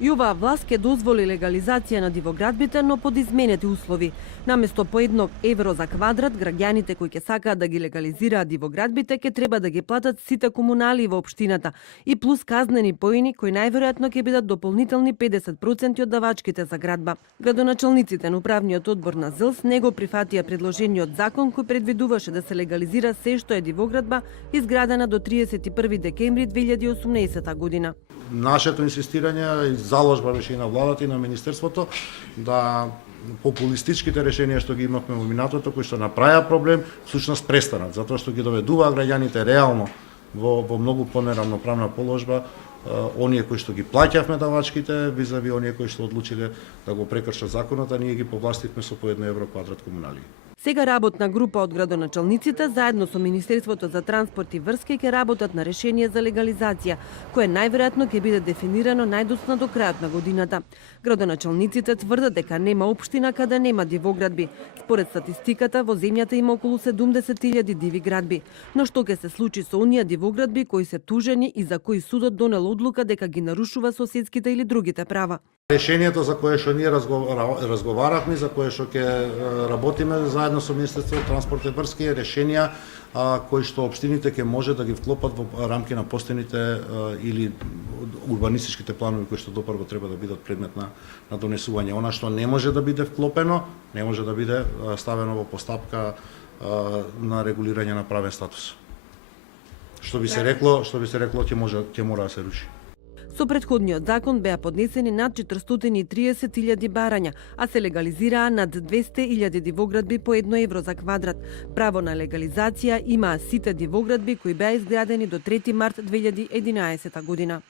И оваа власт ќе дозволи легализација на дивоградбите, но под изменети услови. Наместо по €1 за квадрат, граѓаните кои ќе сакаат да ги легализираат дивоградбите ќе треба да ги платат сите комунали во општината и плюс казнени поени кои најверојатно ќе бидат дополнителни 50% од давачките за градба. Градоначалниците на управниот одбор на ЗЕЛС не го прифатија предложениот закон кој предвидуваше да се легализира се што е дивоградба изградена до 31 декември 2018 година. Нашето инсистирање и заложба беше и на владата и на министерството да популистичките решенија што ги имавме во минатото, кои што направија проблем, всушност престанат, затоа што ги доведуваа граѓаните реално во многу понеравноправна положба, оние кои што ги плаќавме давачките, визави оние кои што одлучиле да го прекршат законот, а ние ги повластивме со по €1 квадрат комунали. Сега работна група од градоначалниците заедно со Министерството за транспорт и врски ќе работат на решение за легализација, кое најверојатно ќе биде дефинирано најдоцна до крајот на годината. Градоначалниците тврдат дека нема општина каде нема дивоградби. Според статистиката во земјата има околу 70.000 диви градби. Но што ќе се случи со оние дивоградби кои се тужени и за кои судот донел одлука дека ги нарушува соседските или другите права? Решението за кое што ние разговаравме, за кое што ќе работиме заедно со Министерството за транспорт и врски, е решенија кои што општините ќе може да ги вклопат во рамки на постојните или урбанистичките планови кои што допрво треба да бидат предмет на донесување. Она што не може да биде вклопено, не може да биде ставено во постапка на регулирање на правен статус. Што би се рекло, ќе мора да се руши. Со претходниот закон беа поднесени над 430.000 барања, а се легализираа над 200.000 дивоградби по €1 за квадрат. Право на легализација имаа сите дивоградби кои беа изградени до 3 март 2011 година.